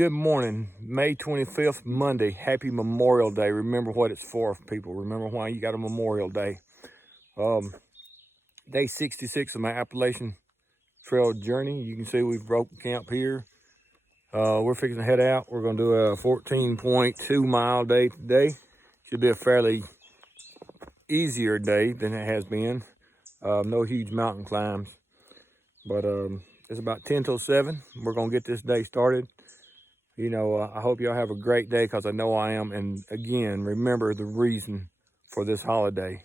Good morning, May 25th, Monday. Happy Memorial Day. Remember what it's for, people. Remember why you got a Memorial Day. Day 66 of my Appalachian Trail journey. You can see we've broke camp here. We're fixing to head out. We're going to do a 14.2 mile day today. Should be a fairly easier day than it has been. No huge mountain climbs. But it's about 10 till 7. We're going to get this day started. You know, I hope y'all have a great day, because I know I am. And again, remember the reason for this holiday.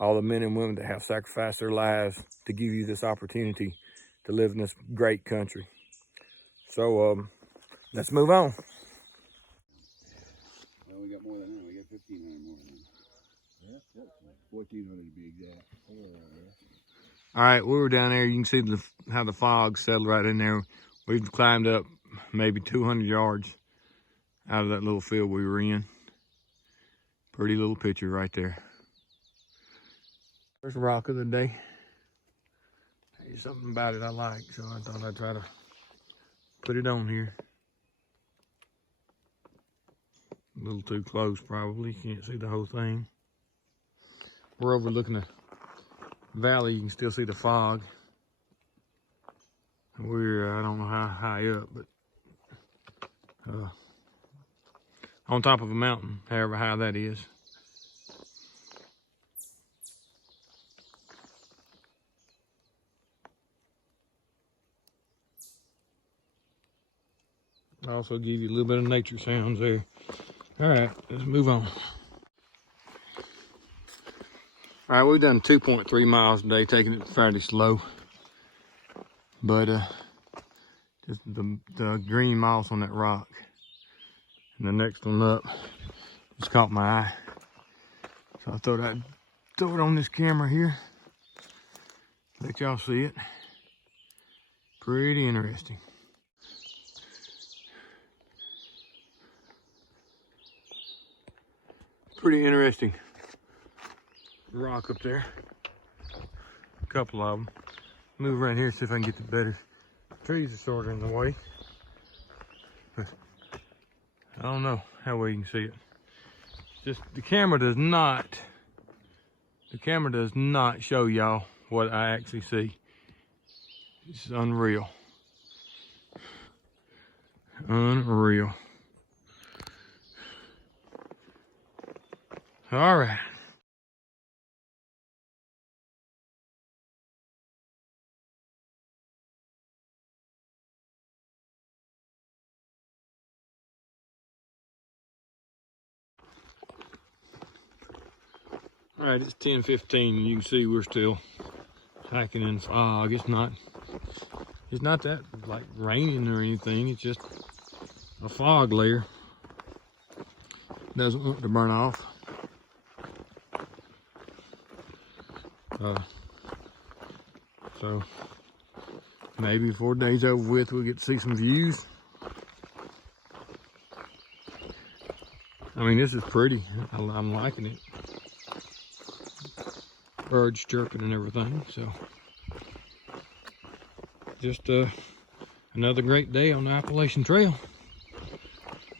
All the men and women that have sacrificed their lives to give you this opportunity to live in this great country. So let's move on. Well, we got more than that. We got 1,500 more than that. Yeah, 1,400 to be exact. All right, we were down there. You can see how the fog settled right in there. We've climbed up maybe 200 yards out of that little field we were in. Pretty little picture right there. First rock of the day. There's something about it I like, so I thought I'd try to put it on here. A little too close probably, can't see the whole thing. We're overlooking a valley, you can still see the fog. We're, I don't know how high up, but on top of a mountain, however high that is. I'll also give you a little bit of nature sounds there. All right, let's move on. All right, we've done 2.3 miles a day, taking it fairly slow. But just the green moss on that rock and the next one up just caught my eye. So I thought I'd throw it on this camera here, let y'all see it. Pretty interesting. Pretty interesting rock up there. A couple of them. Move around here, see if I can get the better. Trees are sort of in the way. But I don't know how well you can see it. Just the camera does not show y'all what I actually see. It's unreal. Unreal. All right. All right, it's 10:15, and you can see we're still hiking in fog. It's not that like raining or anything. It's just a fog layer. Doesn't want to burn off. So maybe before the day's over with, we'll get to see some views. I mean, this is pretty. I'm liking it. Birds chirping and everything. So just another great day on the Appalachian Trail.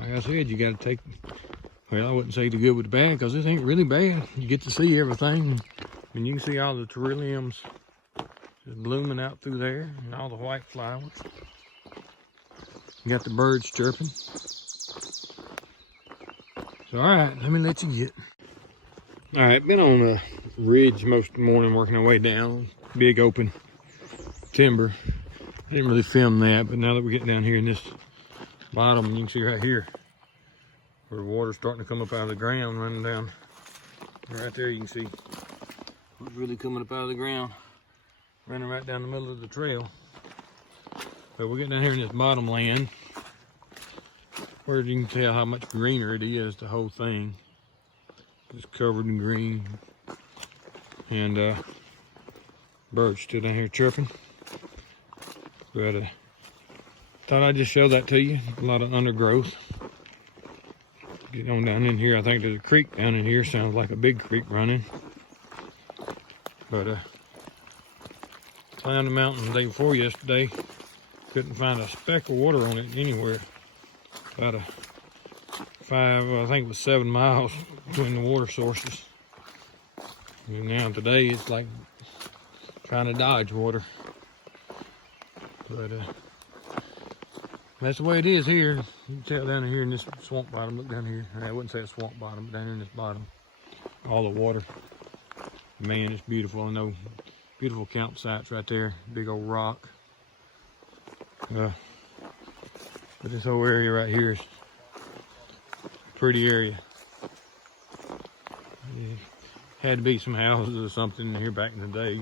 Like I said, you got to take, well, I wouldn't say the good with the bad, because this ain't really bad. You get to see everything. And you can see all the trilliums just blooming out through there, and all the white flowers. You got the birds chirping. So, all right, let me let you get. All right, been on a ridge most of the morning, working our way down. Big open timber. I didn't really film that, but now that we're getting down here in this bottom, you can see right here where the water's starting to come up out of the ground, running down. Right there, you can see what's really coming up out of the ground, running right down the middle of the trail. But we're getting down here in this bottom land, where you can tell how much greener it is, the whole thing. It's covered in green. And birds still down here chirping. But thought I'd just show that to you. A lot of undergrowth. Get on down in here. I think there's a creek down in here. Sounds like a big creek running. But climbed the mountain the day before yesterday. Couldn't find a speck of water on it anywhere. about a 7 miles between the water sources. And now today it's like trying to dodge water. But that's the way it is here. You can tell down here in this swamp bottom. Look down here. I wouldn't say a swamp bottom, but down here in this bottom, all the water. Man, it's beautiful. I know, beautiful campsites right there. Big old rock. But this whole area right here is a pretty area. Yeah, had to be some houses or something here back in the day.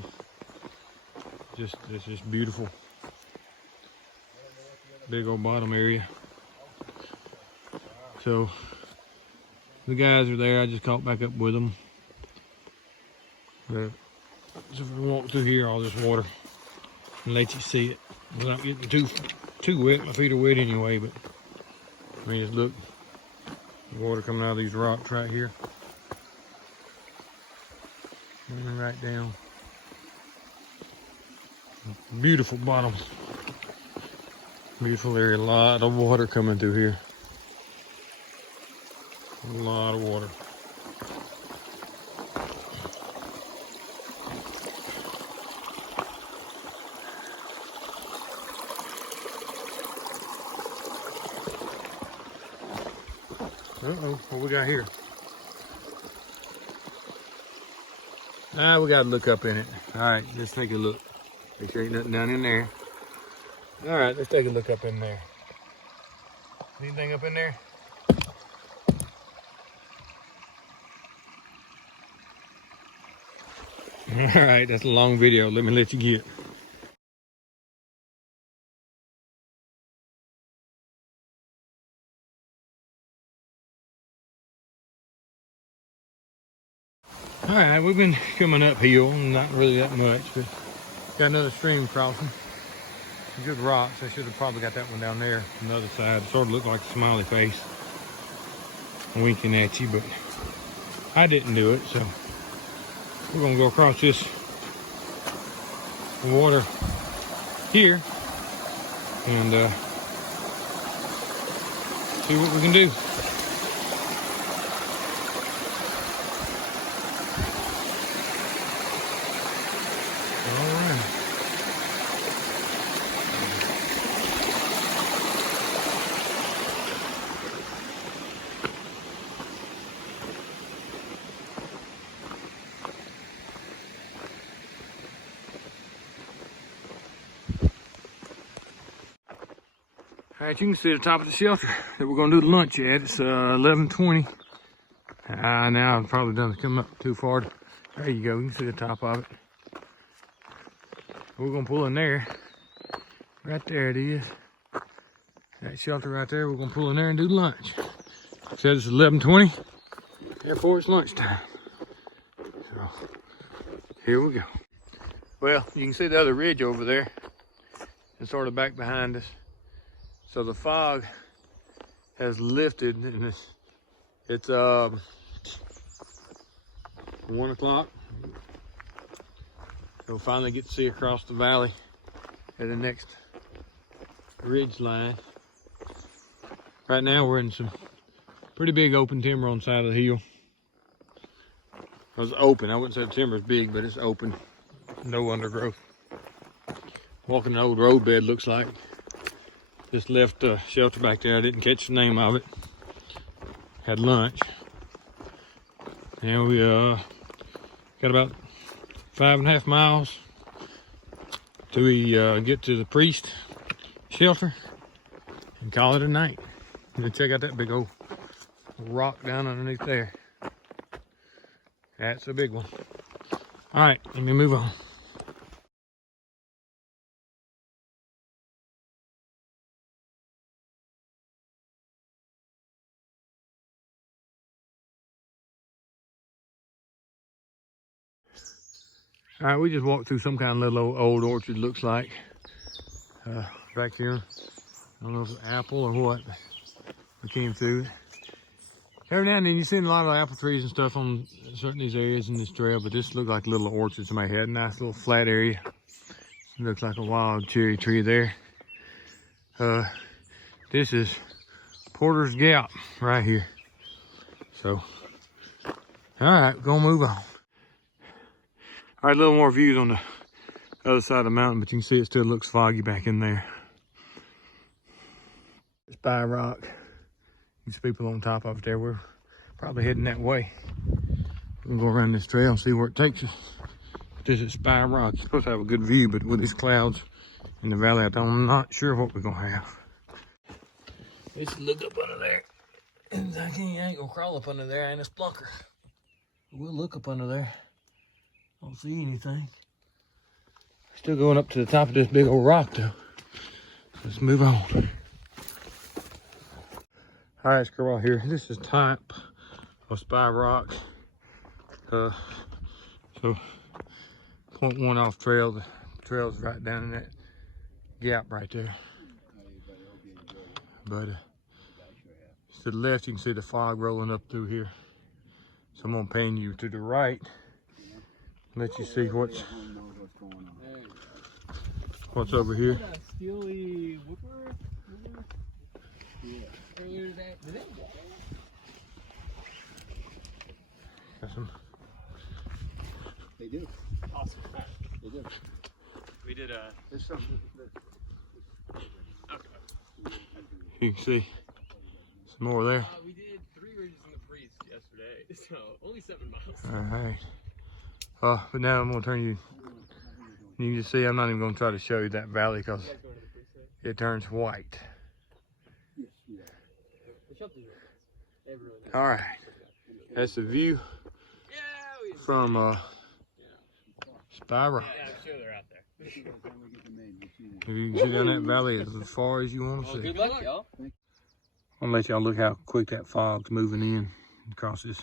It's just beautiful. Big old bottom area. So the guys are there. I just caught back up with them. So if we walk through here, all this water, and let you see it without getting too wet. My feet are wet anyway, but I mean, just look, the water coming out of these rocks right here, running right down. Beautiful bottom. Beautiful area. A lot of water coming through here. A lot of water. Uh-oh, what we got here? We gotta look up in it. All right, let's take a look. Make sure ain't nothing down in there. All right, let's take a look up in there. Anything up in there? All right, that's a long video. Let me let you get. All right, we've been coming uphill, not really that much, but got another stream crossing. Some good rocks. I should have probably got that one down there on the other side. It sort of looked like a smiley face winking at you, but I didn't do it, so we're gonna go across this water here and see what we can do. All right, you can see the top of the shelter that we're gonna do the lunch at. It's 11:20. Now I've probably done come up too far. There you go, you can see the top of it. We're gonna pull in there. Right there it is. That shelter right there, we're gonna pull in there and do lunch. It says it's 11:20, therefore it's lunchtime. So, here we go. Well, you can see the other ridge over there. It's sort of back behind us. So the fog has lifted and it's 1 o'clock. We'll finally get to see across the valley at the next ridge line. Right now we're in some pretty big open timber on the side of the hill. It was open. I wouldn't say the timber's big, but it's open. No undergrowth. Walking an old road bed looks like. Just left a shelter back there. I didn't catch the name of it. Had lunch. And we got about 5.5 miles till we get to the priest shelter and call it a night. And then check out that big old rock down underneath there. That's a big one. All right, let me move on. All right, we just walked through some kind of little old orchard, looks like. Back here. I don't know if it's apple or what. We came through. Every now and then you see a lot of apple trees and stuff on certain these areas in this trail, but this looked like a little orchard somebody had. A nice little flat area. It looks like a wild cherry tree there. This is Porter's Gap right here. So, all right, gonna move on. All right, a little more views on the other side of the mountain, but you can see it still looks foggy back in there. Spy Rock. These people on top of it there. We're probably heading that way. We'll go around this trail and see where it takes us. This is Spy Rock. You're supposed to have a good view, but with these clouds in the valley, I'm not sure what we're gonna have. Let's look up under there. I ain't gonna crawl up under there. I ain't a splunker. We'll look up under there. Don't see anything. Still going up to the top of this big old rock though. Let's move on. Highest girl out here. This is type of Spy Rock. So 0.1 off trail. The trail's right down in that gap right there. But to the left, you can see the fog rolling up through here. So I'm gonna pan you to the right, let you see what's over here. Got some. They do. Awesome. They do. We did There's something. okay. You can see some more there. We did 3 ridges in the freeze yesterday, so only 7 miles. All right. But now I'm gonna turn you. You can see I'm not even gonna try to show you that valley because it turns white. All right. That's the view from Spy Rock. Yeah, I'm sure they're out there. If you can see down that valley as far as you want to see. Good luck, y'all. I'm gonna let y'all look how quick that fog's moving in across this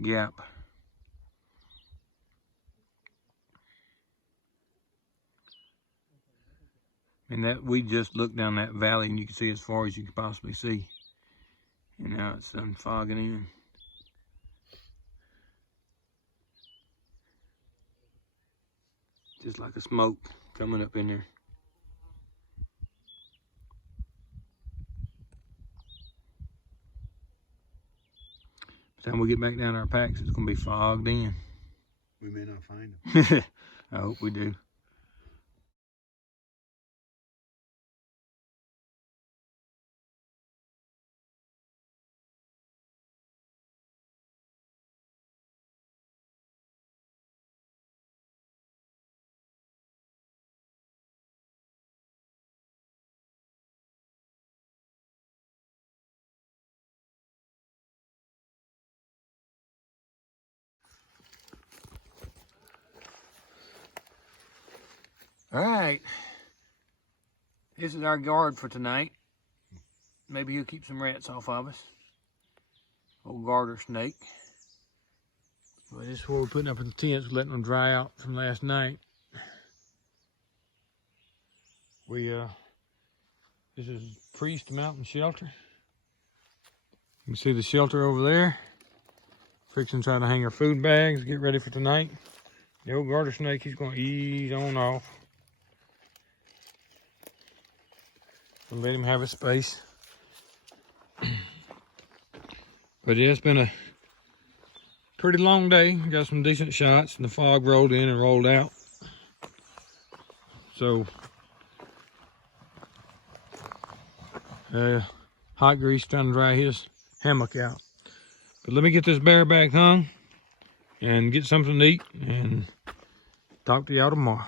gap. And that we just looked down that valley and you can see as far as you can possibly see. And now it's unfogging in. Just like a smoke coming up in there. By the time we get back down to our packs, it's gonna be fogged in. We may not find them. I hope we do. All right, this is our guard for tonight. Maybe he'll keep some rats off of us. Old garter snake. But this is where we're putting up in the tents, letting them dry out from last night. This is Priest Mountain Shelter. You can see the shelter over there. Fixing trying to hang our food bags, get ready for tonight. The old garter snake, he's gonna ease on off. And let him have his space. But yeah, it's been a pretty long day. Got some decent shots and the fog rolled in and rolled out. So, Hot Grease trying to dry his hammock out. But let me get this bear back hung and get something to eat and talk to y'all tomorrow.